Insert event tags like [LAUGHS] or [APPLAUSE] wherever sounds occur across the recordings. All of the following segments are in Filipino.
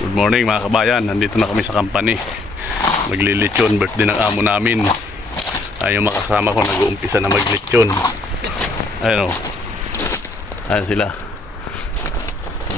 Good morning mga kabayan, nandito na kami sa company. Maglilitsyon, birthday ng amo namin. Ay yung makasama ko nag-uumpisa na maglitsyon. Ayun o. Ayan sila.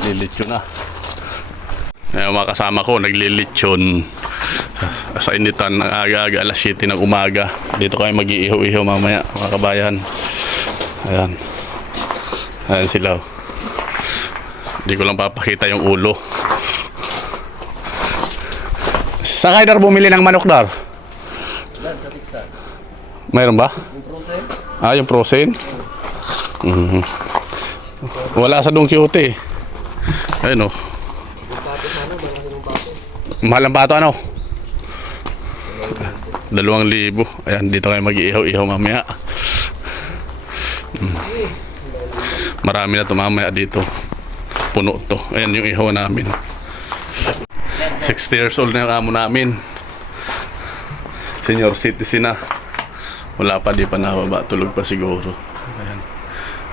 Maglilitsyon na. Ayun mga kasama ko, naglilitsyon. Sa initan ng aga-aga, alas 7 ng umaga. Dito kayo mag-iihaw-ihaw mamaya mga kabayan. Ayan. Ayan sila. oh. Hindi ko lang papakita yung ulo. Saan kayo bumili ng manok dar? Mayroon ba? Ah, yung frozen? Mhm. Wala sa Don Quixote. Ayun oh. Mahal ang pato ano? Dalawang libo. Ayan, dito kayo mag-iihaw-ihaw mamaya. Mm. Marami na to mamaya dito. Puno to. Ayan yung ihaw namin. 60 years old na yung amo namin. Senior citizen na. Wala pa, di pa nababa. Tulog pa siguro. Ayan.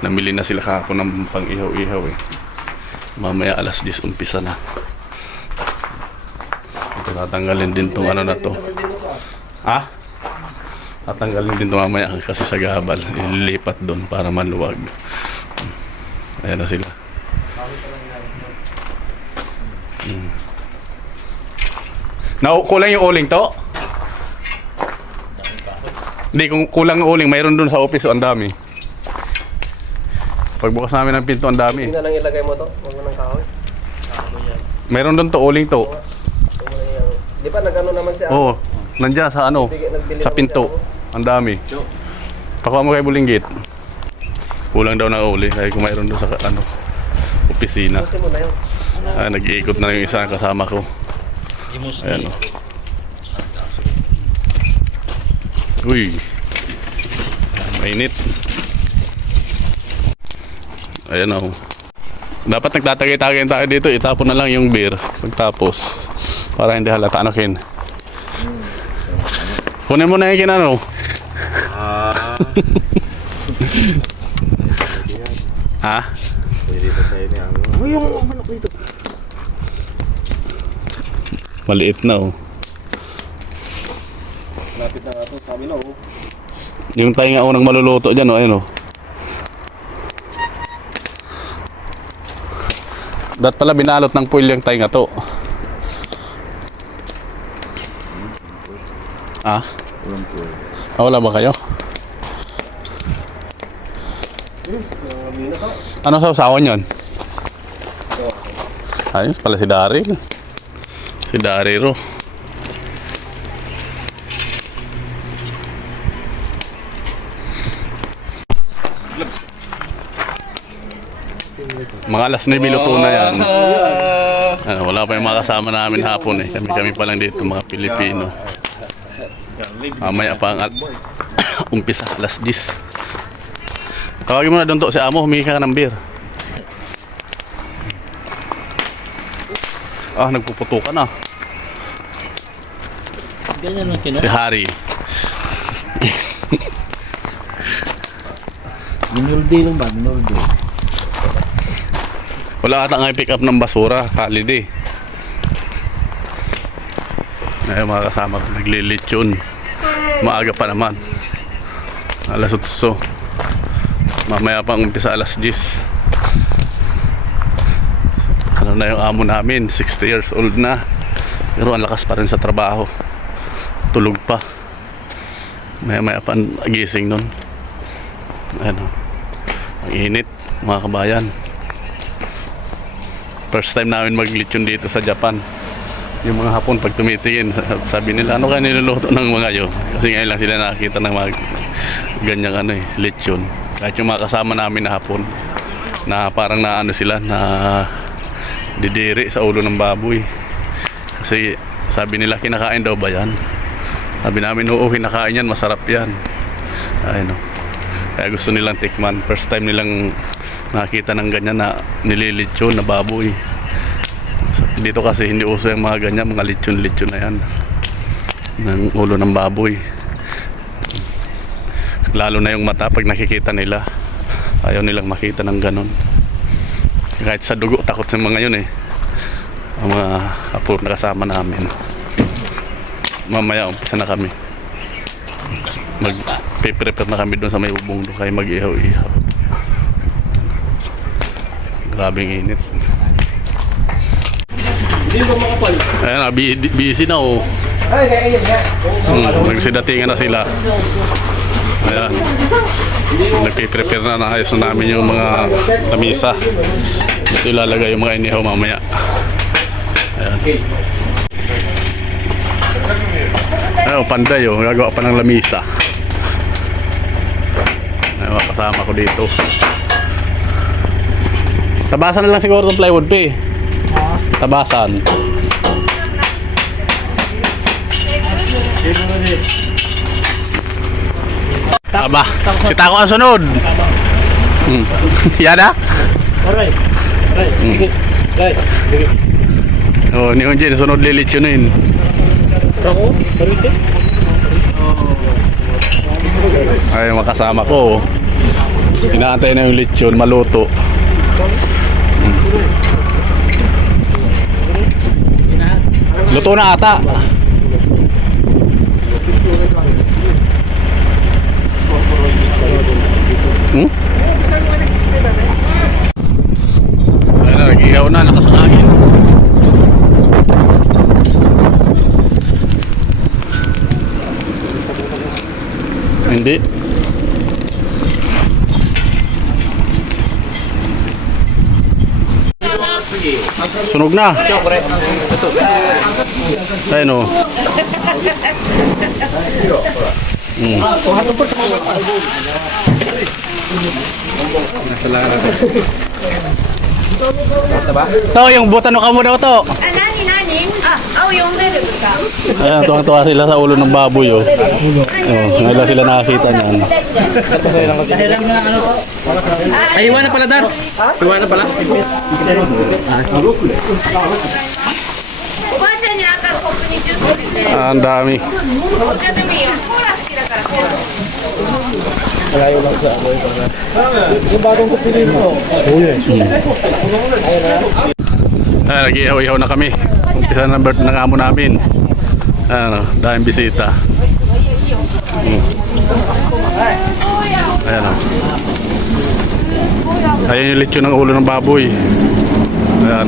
Namili na sila kahapon ng pang ihaw-ihaw eh. Mamaya alas 10 umpisa na. Ito tatanggalin din tong ano na to. Ha? Tatanggalin din to mamaya kasi sa gabal. Ililipat doon para maluwag. Ayan na sila. Now, kulang yung uling to? Hindi, kung kulang yung uling, mayroon dun sa office, ang dami. Pagbukas namin ng pinto, ang dami. Hindi na lang ilagay mo to. Huwag mo ng kahoy. Mayroon dun to, uling to. Na. Di ba nag-ano naman siya? Oo, oh, nandiyan sa ano, sa pinto. Ang dami. Pakuha mo kay Bulinggit. Kulang daw ng uling, kaya kung mayroon dun sa ano, opisina. Na. Ah, nag-iikot na yung isa kasama ko. Ayan o. Uy. Mainit. Ayan o. Dapat nagtatagay-tagay tayo dito. Itapon na lang yung beer. Pagtapos. Para hindi halata. Ano, Ken? Kunin mo na yung kin ano. ha? Ano yung manok dito? Maliit na oh. Lapit na nga to. Sabi na oh. Yung tayo nga unang maluluto dyan, oh, ayun, oh. Dat pala binalot ng foil yung tayo nga to. Ah? Ah, wala ba kayo? Ano sa usawan yun? Ayos pala si Daryl. Si Daryl, oh. Mga alas 9 luto na yan. Ano, wala pa yung mga kasama namin hapon eh. Kami-kami pa lang dito mga Pilipino. Mamaya pa ang al- [COUGHS] umpisa alas 10. Tawagin mo na doon to si Amo, humingi ka ng beer. Ah, nagpuputo ka na. Ganyan lang kino. Si Harry. Minuldi lang ba? Minuldi. Wala ata nga pick up ng basura, holiday. Ay, mga kasama ko, naglilitsyon. Maaga pa naman. Alas 8. Mamaya pang umpisa alas 10. Na yung amo namin, 60 years old na. Pero ang lakas pa rin sa trabaho. Tulog pa. Maya maya pa gising nun. Ano, ang init, mga kabayan. First time namin maglitsyon dito sa Japan. Yung mga hapon pag tumitingin, [LAUGHS] sabi nila, ano kaya niluluto ng mga yun? Kasi ngayon lang sila nakakita ng mga ganyang ano eh, lechon. Kahit yung mga kasama namin na hapon, na parang na ano sila, na didiri sa ulo ng baboy. Kasi sabi nila, kinakain daw ba yan? Sabi namin, oo, kinakain yan, masarap yan. Ayun o. Kaya gusto nilang tikman. First time nilang nakakita ng ganyan na nililitsyon na baboy. Dito kasi hindi uso yung mga ganyan, mga litsyon-litsyon na yan. Ng ulo ng baboy. Lalo na yung mata pag nakikita nila. Ayaw nilang makita ng ganon. Kahit sa dugo, takot sa mga yun eh. ang mga hapon na kasama namin. Mamaya umpisa na kami. Mag-prepare na kami doon sa may ubong doon kayo mag-ihaw-ihaw. Grabing init. Hindi mo makapal. Ayan na, bu- busy na oh. Hmm, nagsidatingan na sila. Ayan. Nagpiprepare na, naayos na namin yung mga lamisa. Ito ilalagay yung mga inihaw mamaya. Ayan. Ayun, panday oh. Gagawa pa ng lamisa. Ayun, kasama ko dito. Tabasan na lang siguro ng plywood pa eh. Tabasan. Aba, kita ko ang sunod. Hmm. [LAUGHS] Yan ah. Aray. Aray. Sige. Aray. Oh, ni Unjin, sunod lilitsunin. Ako? Barito? Ay, makasama ko. oh. Inaantay na yung lechon, maluto. Hmm. Luto na ata. Hmm? Ayun na, nag-ihaw na, lakas ng hangin. Hindi. Sunog na. Ayun o. Mm. Nasa lahat. Ito, yung buta no kamo daw to. Anani, nani? Ah, oh, yung dede buta. Ayan, tuwang-tuwa sila sa ulo ng baboy, oh. Oh, wala sila nakakita niyan. Ay, iwanan pala, Dar. Iwanan pala. Ah, ang dami. Ang dami, ah. Ah, nag-ihaw-ihaw na kami. Umpisa na birth ng amo namin. Ano, daming bisita. Mm. Ayan o. Ayan yung lechon ng ulo ng baboy. Ayan.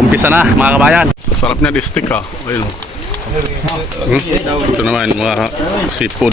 Umpisa na mga kabayan. Sarap na stick ah. Ayun. Hmm? Ito naman mga seafood.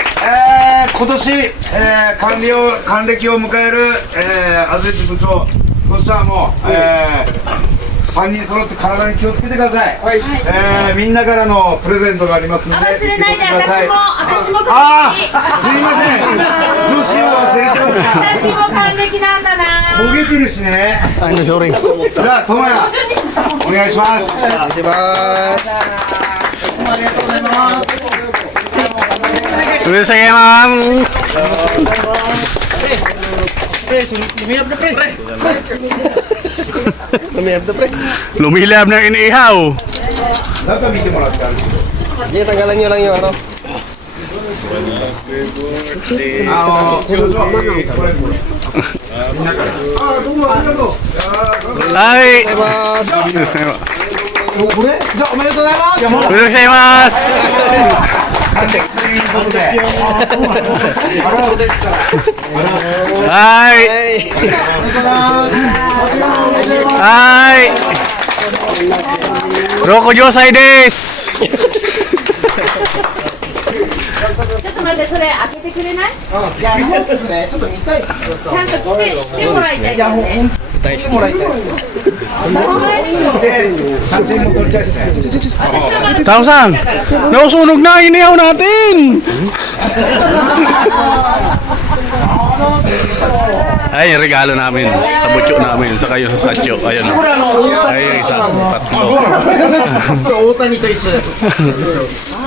今年、えー還暦を還暦を迎える、えー、アズレティ部長そしてはもう、えー、3人揃って体に気をつけてください、えーみんなからのプレゼントがありますので忘れないで、私も、私もあ還ーすいません女子を忘れてました暦。私も還暦なんだな。焦げてるしね.じゃあ友也 [LAUGHS] お願いします kasih, Mang. Lumilab na iniihaw. 中見てもある Sige, tanggalan nyo lang yung ano. あの、Terima kasih, Mam. Terima kasih, Mam. Lumih apa tu, Pre? Lumih lah benar ini ihau. Lepas bikin malam sekali. Ini tanggal lagi orang yang ada. Hai. Terima kasih, Mas. Terima kasih, Mas. Terima kasih, Mas. [LAUGHS] とい。うことで。はい。はい。ロコ行祭です。ちょっと待って、それ開けてくれない？い。や、ちょっと見たい。ちゃんと来て来てもらい。たい、ね。私はまだ Tausang! Nausunog na inihaw natin! Ay, yung regalo namin. Sa butyo namin. Sa kayo sa satyo. Ayun o. Ay, yung isa. Tatlo.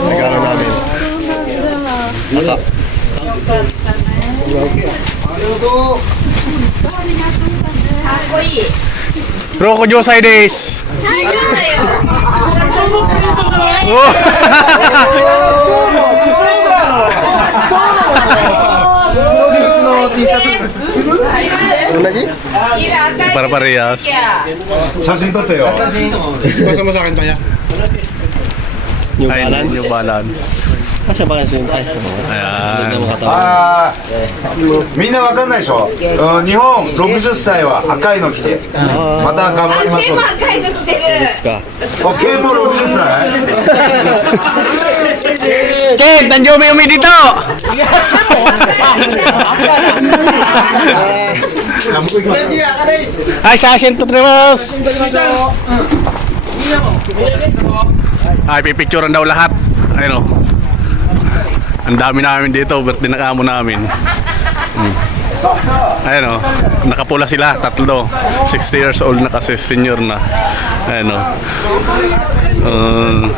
Regalo namin. Naka. かっこいい。 Roko Josai Days. Oh. Para parehas. Sasin to, Teo. Pasa mo sa akin pa niya. New balance. New balance. 歌に対しても、みんなわかんないでしょ、うん、日本60歳は赤いの着て。また頑張りましょう。赤いの着てるですかも60歳ケ誕生日おめでとうはい写真撮っますはいピピチョランダウラハッ Ang dami namin dito, birthday na kamo namin. Hmm. Ayun o, nakapula sila, tatlo. 60 years old na kasi, senior na. Ayun o. Uh,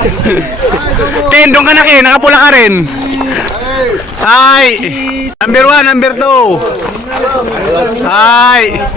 [LAUGHS] Ken, doon ka na Ken, nakapula ka rin. Hi! Number one, number two. Hi!